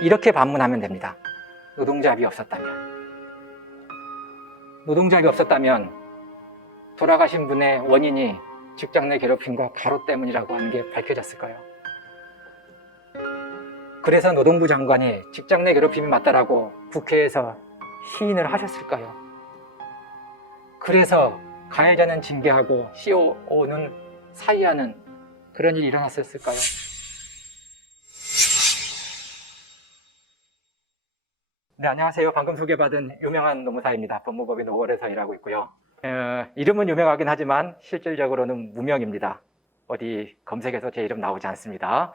이렇게 반문하면 됩니다. 노동조합이 없었다면. 노동조합이 없었다면 돌아가신 분의 원인이 직장 내 괴롭힘과 과로 때문이라고 하는 게 밝혀졌을까요? 그래서 노동부 장관이 직장 내 괴롭힘이 맞다라고 국회에서 시인을 하셨을까요? 그래서 가해자는 징계하고 COO는 사의하는 그런 일이 일어났었을까요? 네, 안녕하세요. 방금 소개받은 유명한 노무사입니다. 법무법인 5월에서 일하고 있고요. 이름은 유명하긴 하지만 실질적으로는 무명입니다. 어디 검색해서 제 이름 나오지 않습니다.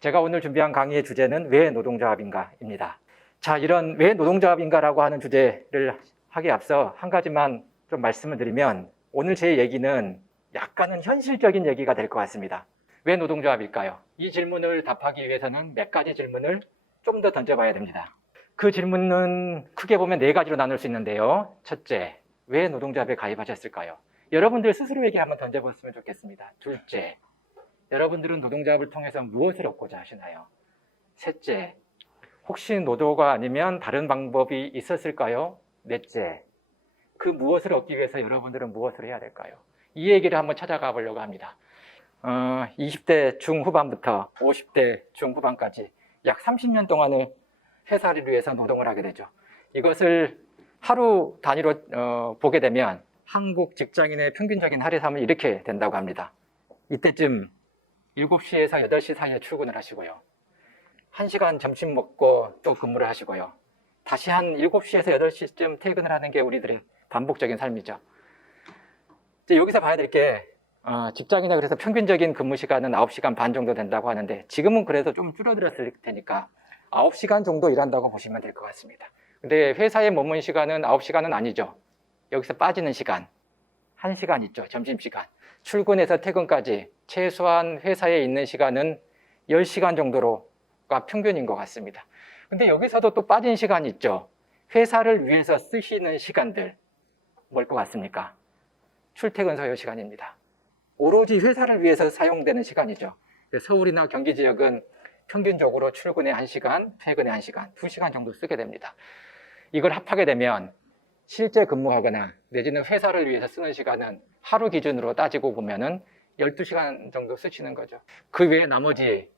제가 오늘 준비한 강의의 주제는 왜 노동조합인가입니다. 자, 이런 왜 노동조합인가라고 하는 주제를 하기에 앞서 한 가지만 좀 말씀을 드리면 오늘 제 얘기는 약간은 현실적인 얘기가 될 것 같습니다. 왜 노동조합일까요? 이 질문을 답하기 위해서는 몇 가지 질문을 좀 더 던져봐야 됩니다. 그 질문은 크게 보면 네 가지로 나눌 수 있는데요. 첫째, 왜 노동조합에 가입하셨을까요? 여러분들 스스로에게 한번 던져봤으면 좋겠습니다. 둘째, 여러분들은 노동조합을 통해서 무엇을 얻고자 하시나요? 셋째, 혹시 노조가 아니면 다른 방법이 있었을까요? 넷째, 그 무엇을 얻기 위해서 여러분들은 무엇을 해야 될까요? 이 얘기를 한번 찾아가 보려고 합니다. 20대 중후반부터 50대 중후반까지 약 30년 동안을 회사를 위해서 노동을 하게 되죠. 이것을 하루 단위로 보게 되면 한국 직장인의 평균적인 하루 삶은 이렇게 된다고 합니다. 이때쯤 7시에서 8시 사이에 출근을 하시고요. 1시간 점심 먹고 또 근무를 하시고요. 다시 한 7시에서 8시쯤 퇴근을 하는 게 우리들의 반복적인 삶이죠. 이제 여기서 봐야 될 게 직장인에 그래서 평균적인 근무 시간은 9시간 반 정도 된다고 하는데 지금은 그래도 좀 줄어들었을 테니까 9시간 정도 일한다고 보시면 될 것 같습니다. 근데 회사에 머문 시간은 9시간은 아니죠. 여기서 빠지는 시간 1시간 있죠. 점심시간. 출근해서 퇴근까지 최소한 회사에 있는 시간은 10시간 정도가 평균인 것 같습니다. 근데 여기서도 또 빠진 시간이 있죠. 회사를 위해서 쓰시는 시간들 뭘 것 같습니까? 출퇴근 소요 시간입니다. 오로지 회사를 위해서 사용되는 시간이죠. 서울이나 경기 지역은 평균적으로 출근에 1시간, 퇴근에 1시간, 2시간 정도 쓰게 됩니다. 이걸 합하게 되면 실제 근무하거나 내지는 회사를 위해서 쓰는 시간은 하루 기준으로 따지고 보면은 12시간 정도 쓰시는 거죠. 그 외에 나머지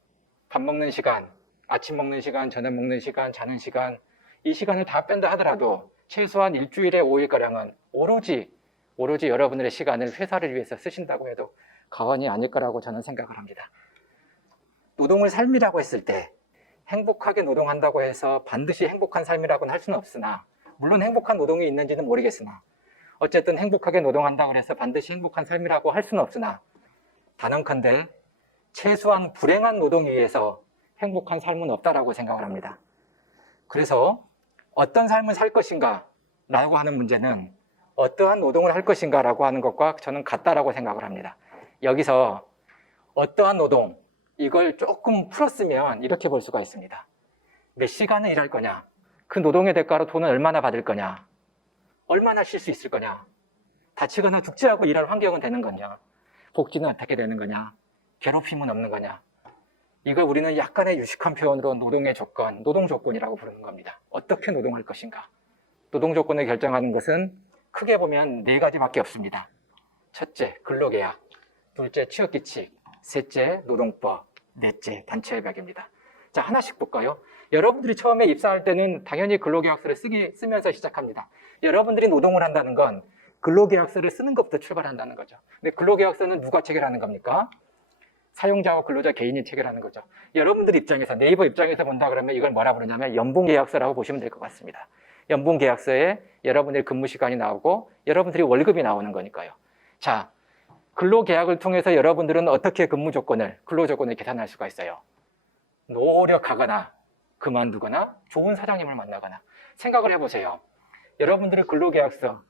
밥 먹는 시간, 아침 먹는 시간, 저녁 먹는 시간, 자는 시간, 이 시간을 다 뺀다 하더라도 최소한 일주일에 5일가량은 오로지 여러분들의 시간을 회사를 위해서 쓰신다고 해도 과언이 아닐 거라고 저는 생각을 합니다. 노동을 삶이라고 했을 때 행복하게 노동한다고 해서 반드시 행복한 삶이라고는 할 수는 없으나 물론 행복한 노동이 있는지는 모르겠으나 어쨌든 행복하게 노동한다고 해서 반드시 행복한 삶이라고 할 수는 없으나 단언컨대 최소한 불행한 노동에 의해서 행복한 삶은 없다라고 생각을 합니다. 그래서 어떤 삶을 살 것인가 라고 하는 문제는 어떠한 노동을 할 것인가 라고 하는 것과 저는 같다라고 생각을 합니다. 여기서 어떠한 노동 이걸 조금 풀었으면 이렇게 볼 수가 있습니다. 몇 시간을 일할 거냐? 그 노동의 대가로 돈은 얼마나 받을 거냐? 얼마나 쉴 수 있을 거냐? 다치거나 죽지 않고 일할 환경은 되는 거냐? 복지는 어떻게 되는 거냐? 괴롭힘은 없는 거냐? 이걸 우리는 약간의 유식한 표현으로 노동의 조건, 노동 조건이라고 부르는 겁니다. 어떻게 노동할 것인가? 노동 조건을 결정하는 것은 크게 보면 네 가지밖에 없습니다. 첫째, 근로계약. 둘째, 취업규칙. 셋째, 노동법. 넷째, 단체협약입니다. 자, 하나씩 볼까요? 여러분들이 처음에 입사할 때는 당연히 근로계약서를 쓰면서 시작합니다. 여러분들이 노동을 한다는 건 근로계약서를 쓰는 것부터 출발한다는 거죠. 근데 근로계약서는 누가 체결하는 겁니까? 사용자와 근로자 개인이 체결하는 거죠. 여러분들 입장에서, 네이버 입장에서 본다 그러면 이걸 뭐라 부르냐면 연봉계약서라고 보시면 될 것 같습니다. 연봉계약서에 여러분들의 근무 시간이 나오고 여러분들이 월급이 나오는 거니까요. 자, 근로계약을 통해서 여러분들은 어떻게 근로조건을 계산할 수가 있어요? 노력하거나 그만두거나 좋은 사장님을 만나거나. 생각을 해보세요. 여러분들의 근로계약서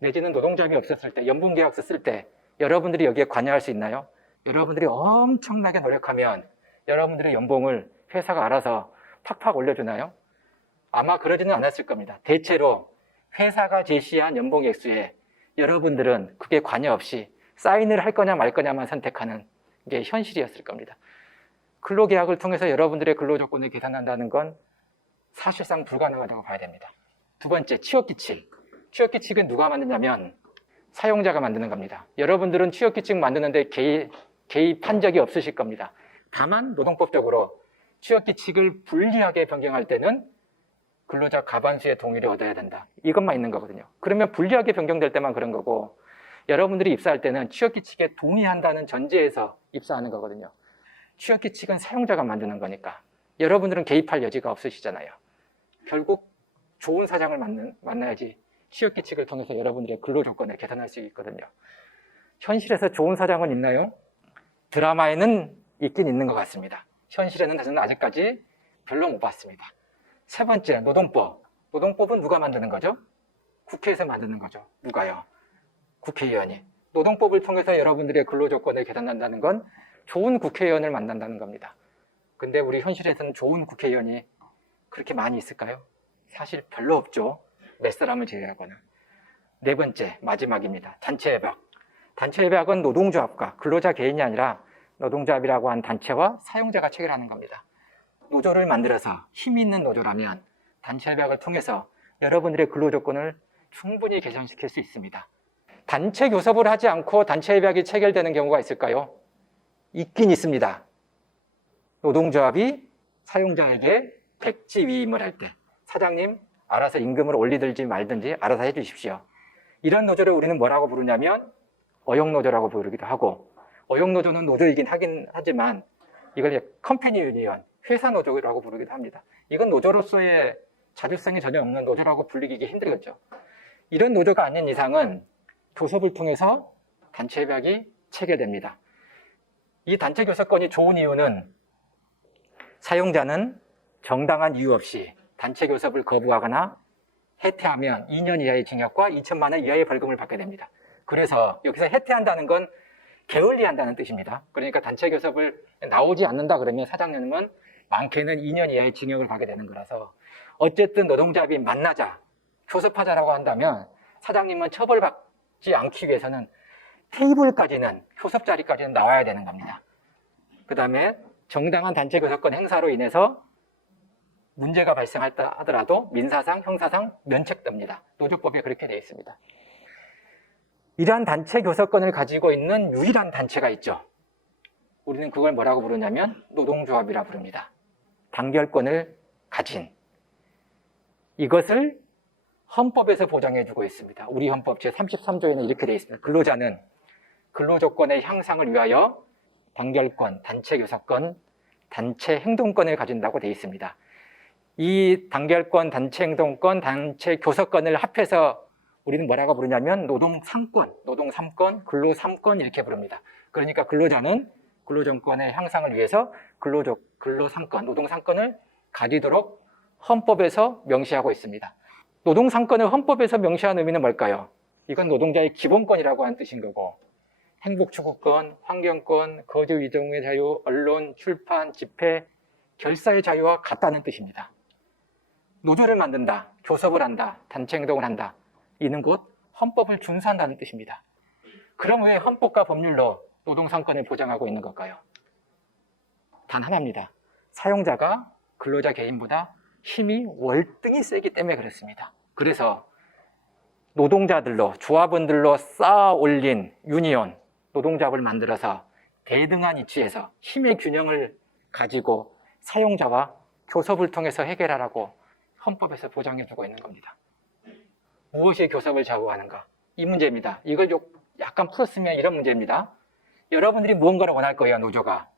내지는 노동조합이 없었을 때, 연봉계약서 쓸 때 여러분들이 여기에 관여할 수 있나요? 여러분들이 엄청나게 노력하면 여러분들의 연봉을 회사가 알아서 팍팍 올려주나요? 아마 그러지는 않았을 겁니다. 대체로 회사가 제시한 연봉 액수에 여러분들은 그게 관여 없이 사인을 할 거냐 말 거냐만 선택하는 게 현실이었을 겁니다. 근로계약을 통해서 여러분들의 근로조건을 계산한다는 건 사실상 불가능하다고 봐야 됩니다. 두 번째, 취업규칙. 취업규칙은 누가 만드냐면 사용자가 만드는 겁니다. 여러분들은 취업규칙 만드는데 개입한 적이 없으실 겁니다. 다만 노동법적으로 취업규칙을 불리하게 변경할 때는 근로자 과반수의 동의를 얻어야 된다. 이것만 있는 거거든요. 그러면 불리하게 변경될 때만 그런 거고, 여러분들이 입사할 때는 취업규칙에 동의한다는 전제에서 입사하는 거거든요. 취업규칙은 사용자가 만드는 거니까 여러분들은 개입할 여지가 없으시잖아요. 결국 좋은 사장을 만나야지 취업규칙을 통해서 여러분들의 근로조건을 개선할 수 있거든요. 현실에서 좋은 사장은 있나요? 드라마에는 있긴 있는 것 같습니다. 현실에는 저는 아직까지 별로 못 봤습니다. 세 번째, 노동법. 노동법은 누가 만드는 거죠? 국회에서 만드는 거죠. 누가요? 국회의원이. 노동법을 통해서 여러분들의 근로조건을 개선한다는 건 좋은 국회의원을 만난다는 겁니다. 근데 우리 현실에서는 좋은 국회의원이 그렇게 많이 있을까요? 사실 별로 없죠. 몇 사람을 제외하거나. 네 번째, 마지막입니다. 단체협약. 단체협약은 노동조합과 근로자 개인이 아니라 노동조합이라고 한 단체와 사용자가 체결하는 겁니다. 노조를 만들어서 힘이 있는 노조라면 단체협약을 통해서 여러분들의 근로조건을 충분히 개선시킬 수 있습니다. 단체 교섭을 하지 않고 단체협약이 체결되는 경우가 있을까요? 있긴 있습니다. 노동조합이 사용자에게 백지 위임을 할 때 사장님 알아서 임금을 올리든지 말든지 알아서 해주십시오. 이런 노조를 우리는 뭐라고 부르냐면 어용노조라고 부르기도 하고, 어용노조는 노조이긴 하긴 하지만 이걸 컴퍼니 유니언, 회사 노조라고 부르기도 합니다. 이건 노조로서의 자율성이 전혀 없는 노조라고 불리기 힘들겠죠. 이런 노조가 아닌 이상은 교섭을 통해서 단체협약이 체결됩니다. 이 단체 교섭권이 좋은 이유는 사용자는 정당한 이유 없이 단체 교섭을 거부하거나 해태하면 2년 이하의 징역과 2천만 원 이하의 벌금을 받게 됩니다. 그래서 여기서 해태한다는 건 게을리한다는 뜻입니다. 그러니까 단체 교섭을 나오지 않는다 그러면 사장님은 많게는 2년 이하의 징역을 받게 되는 거라서, 어쨌든 노동조합이 만나자, 교섭하자라고 한다면 사장님은 처벌받지 않기 위해서는 테이블까지는, 교섭 자리까지는 나와야 되는 겁니다. 그 다음에 정당한 단체 교섭권 행사로 인해서 문제가 발생했다 하더라도 민사상, 형사상 면책됩니다. 노조법에 그렇게 되어 있습니다. 이러한 단체 교섭권을 가지고 있는 유일한 단체가 있죠. 우리는 그걸 뭐라고 부르냐면 노동조합이라 부릅니다. 단결권을 가진. 이것을 헌법에서 보장해주고 있습니다. 우리 헌법 제33조에는 이렇게 되어 있습니다. 근로자는 근로조건의 향상을 위하여 단결권, 단체 교섭권, 단체 행동권을 가진다고 되어 있습니다. 이 단결권, 단체 행동권, 단체 교섭권을 합해서 우리는 뭐라고 부르냐면 노동 3권, 근로 3권 이렇게 부릅니다. 그러니까 근로자는 근로조건의 향상을 위해서 근로 3권, 노동 3권을 가지도록 헌법에서 명시하고 있습니다. 노동 3권을 헌법에서 명시한 의미는 뭘까요? 이건 노동자의 기본권이라고 하는 뜻인 거고, 행복추구권, 환경권, 거주 이동의 자유, 언론, 출판, 집회, 결사의 자유와 같다는 뜻입니다. 노조를 만든다, 교섭을 한다, 단체 행동을 한다. 이는 곧 헌법을 준수한다는 뜻입니다. 그럼 왜 헌법과 법률로 노동 3권을 보장하고 있는 걸까요? 단 하나입니다. 사용자가 근로자 개인보다 힘이 월등히 세기 때문에 그렇습니다. 그래서 노동자들로, 조합원들로 쌓아 올린 유니온, 노동조합을 만들어서 대등한 위치에서 힘의 균형을 가지고 사용자와 교섭을 통해서 해결하라고 헌법에서 보장해주고 있는 겁니다. 무엇이 교섭을 좌우하는가? 이 문제입니다. 이걸 약간 풀었으면 이런 문제입니다. 여러분들이 무언가를 원할 거예요, 노조가.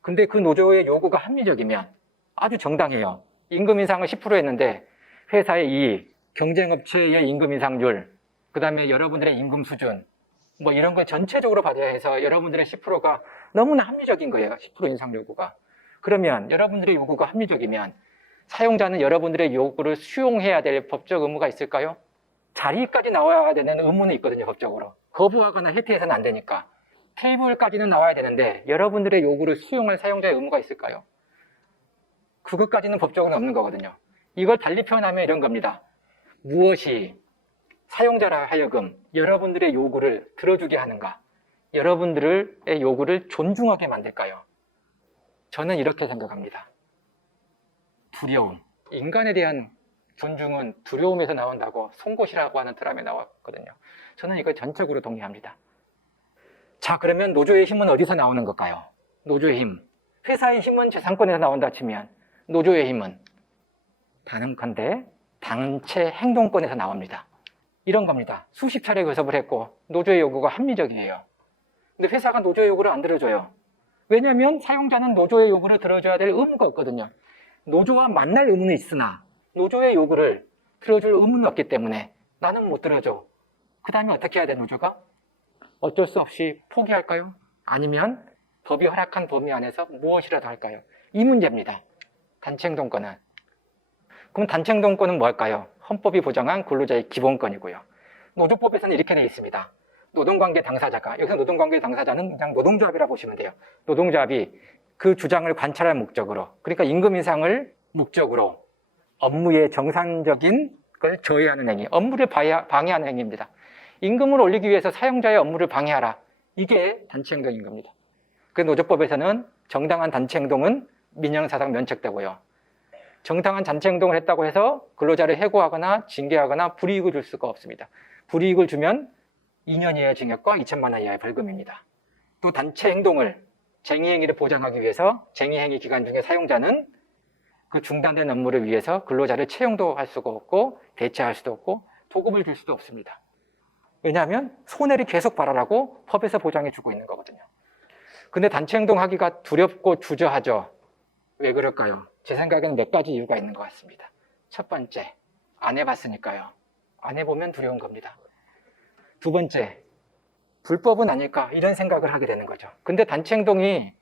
근데 그 노조의 요구가 합리적이면 아주 정당해요. 임금 인상을 10% 했는데 회사의 이익, 경쟁업체의 임금 인상률, 그 다음에 여러분들의 임금 수준, 뭐 이런 걸 전체적으로 받아야 해서 여러분들의 10%가 너무나 합리적인 거예요. 10% 인상 요구가. 그러면 여러분들의 요구가 합리적이면 사용자는 여러분들의 요구를 수용해야 될 법적 의무가 있을까요? 자리까지 나와야 되는 의무는 있거든요, 법적으로. 거부하거나 해태해서는 안 되니까. 테이블까지는 나와야 되는데 여러분들의 요구를 수용할 사용자의 의무가 있을까요? 그것까지는 법적으로 없는 거거든요. 이걸 달리 표현하면 이런 겁니다. 무엇이 사용자라 하여금 여러분들의 요구를 들어주게 하는가? 여러분들의 요구를 존중하게 만들까요? 저는 이렇게 생각합니다. 두려움. 인간에 대한 존중은 두려움에서 나온다고 송곳이라고 하는 드라마에 나왔거든요. 저는 이거 전적으로 동의합니다. 자, 그러면 노조의 힘은 어디서 나오는 걸까요? 노조의 힘. 회사의 힘은 재산권에서 나온다 치면 노조의 힘은 단언컨대 단체 행동권에서 나옵니다. 이런 겁니다. 수십 차례 교섭을 했고 노조의 요구가 합리적이에요. 근데 회사가 노조의 요구를 안 들어줘요. 왜냐하면 사용자는 노조의 요구를 들어줘야 될 의무가 없거든요. 노조와 만날 의무는 있으나 노조의 요구를 들어줄 의무는 없기 때문에 나는 못 들어줘. 그 다음에 어떻게 해야 돼, 노조가? 어쩔 수 없이 포기할까요? 아니면 법이 허락한 범위 안에서 무엇이라도 할까요? 이 문제입니다. 단체행동권은. 그럼 단체행동권은 뭘까요? 헌법이 보장한 근로자의 기본권이고요. 노조법에서는 이렇게 되어 있습니다. 노동관계 당사자가, 여기서 노동관계 당사자는 그냥 노동조합이라고 보시면 돼요. 노동조합이 그 주장을 관찰할 목적으로, 그러니까 임금 인상을 목적으로 업무의 정상적인 걸 저해하는 행위, 업무를 방해하는 행위입니다. 임금을 올리기 위해서 사용자의 업무를 방해하라. 이게 단체행동인 겁니다. 그 노조법에서는 정당한 단체행동은 민형사상 면책되고요. 정당한 단체행동을 했다고 해서 근로자를 해고하거나 징계하거나 불이익을 줄 수가 없습니다. 불이익을 주면 2년 이하의 징역과 2천만 원 이하의 벌금입니다. 또 단체행동을, 쟁의행위를 보장하기 위해서 쟁의행위 기간 중에 사용자는 그 중단된 업무를 위해서 근로자를 채용도 할 수가 없고 대체할 수도 없고 도급을 줄 수도 없습니다. 왜냐하면 손해를 계속 발생하라고 법에서 보장해 주고 있는 거거든요. 근데 단체행동 하기가 두렵고 주저하죠. 왜 그럴까요? 제 생각에는 몇 가지 이유가 있는 것 같습니다. 첫 번째, 안 해봤으니까요. 안 해보면 두려운 겁니다. 두 번째, 불법은 아닐까 이런 생각을 하게 되는 거죠. 근데 단체행동이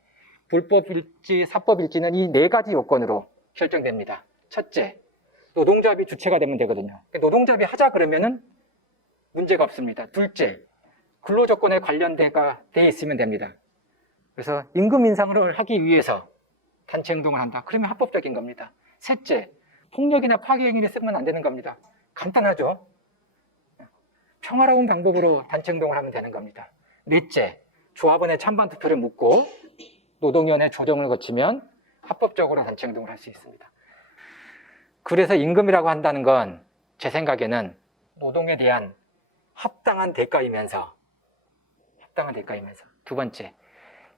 불법일지 사법일지는 이 네 가지 요건으로 결정됩니다. 첫째, 노동조합이 주체가 되면 되거든요. 노동조합이 하자 그러면은 문제가 없습니다. 둘째, 근로조건에 관련돼가 돼 있으면 됩니다. 그래서 임금 인상을 하기 위해서 단체 행동을 한다. 그러면 합법적인 겁니다. 셋째, 폭력이나 파괴 행위를 쓰면 안 되는 겁니다. 간단하죠? 평화로운 방법으로 단체 행동을 하면 되는 겁니다. 넷째, 조합원의 찬반 투표를 묻고 노동위원회 조정을 거치면 합법적으로 단체 행동을 할 수 있습니다. 그래서 임금이라고 한다는 건 제 생각에는 노동에 대한 합당한 대가이면서 두 번째,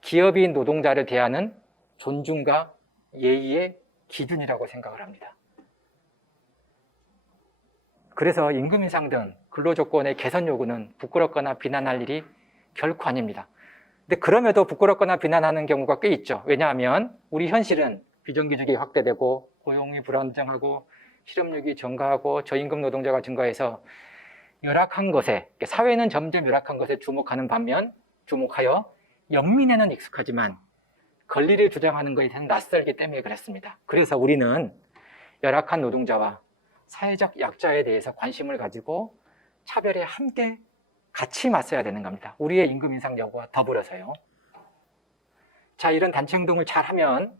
기업인 노동자를 대하는 존중과 예의의 기준이라고 생각을 합니다. 그래서 임금 인상 등 근로조건의 개선 요구는 부끄럽거나 비난할 일이 결코 아닙니다. 근데 그럼에도 부끄럽거나 비난하는 경우가 꽤 있죠. 왜냐하면 우리 현실은 비정규직이 확대되고 고용이 불안정하고 실업률이 증가하고 저임금 노동자가 증가해서 열악한 것에, 사회는 점점 열악한 것에 주목하여 영민에는 익숙하지만 권리를 주장하는 것에 대해서는 낯설기 때문에 그랬습니다. 그래서 우리는 열악한 노동자와 사회적 약자에 대해서 관심을 가지고 차별에 함께 같이 맞서야 되는 겁니다. 우리의 임금 인상 요구와 더불어서요. 자, 이런 단체 행동을 잘하면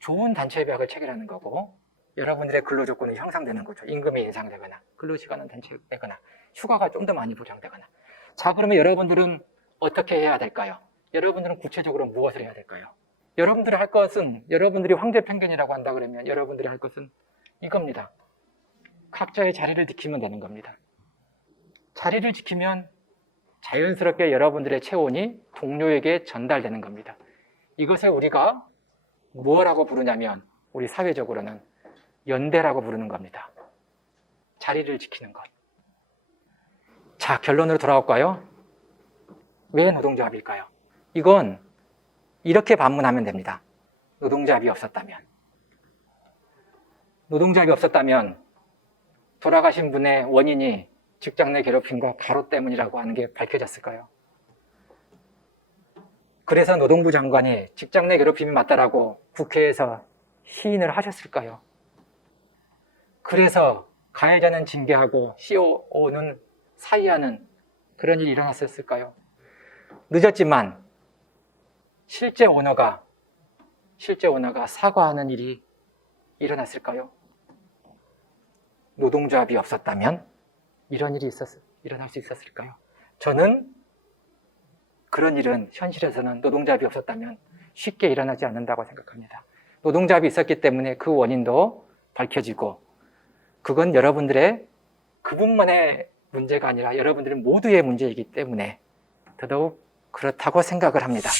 좋은 단체 협약을 체결하는 거고 여러분들의 근로 조건이 향상되는 거죠. 임금이 인상되거나 근로시간은 단축되거나 휴가가 좀 더 많이 보장되거나. 자, 그러면 여러분들은 어떻게 해야 될까요? 여러분들은 구체적으로 무엇을 해야 될까요? 여러분들이 할 것은, 여러분들이 황제 편견이라고 한다 그러면 여러분들이 할 것은 이겁니다. 각자의 자리를 지키면 되는 겁니다. 자리를 지키면 자연스럽게 여러분들의 체온이 동료에게 전달되는 겁니다. 이것을 우리가 무엇이라고 부르냐면 우리 사회적으로는 연대라고 부르는 겁니다. 자리를 지키는 것. 자, 결론으로 돌아올까요? 왜 노동조합일까요? 이건 이렇게 반문하면 됩니다. 노동조합이 없었다면 돌아가신 분의 원인이 직장 내 괴롭힘과 가로 때문이라고 하는 게 밝혀졌을까요? 그래서 노동부 장관이 직장 내 괴롭힘이 맞다라고 국회에서 시인을 하셨을까요? 그래서 가해자는 징계하고 COO는 사의하는 그런 일이 일어났었을까요? 늦었지만 실제 오너가 사과하는 일이 일어났을까요? 노동조합이 없었다면 이런 일이 일어날 수 있었을까요? 저는 그런 일은 현실에서는 노동조합이 없었다면 쉽게 일어나지 않는다고 생각합니다. 노동조합이 있었기 때문에 그 원인도 밝혀지고 그건 여러분들의 그분만의 문제가 아니라 여러분들 모두의 문제이기 때문에 더더욱 그렇다고 생각을 합니다.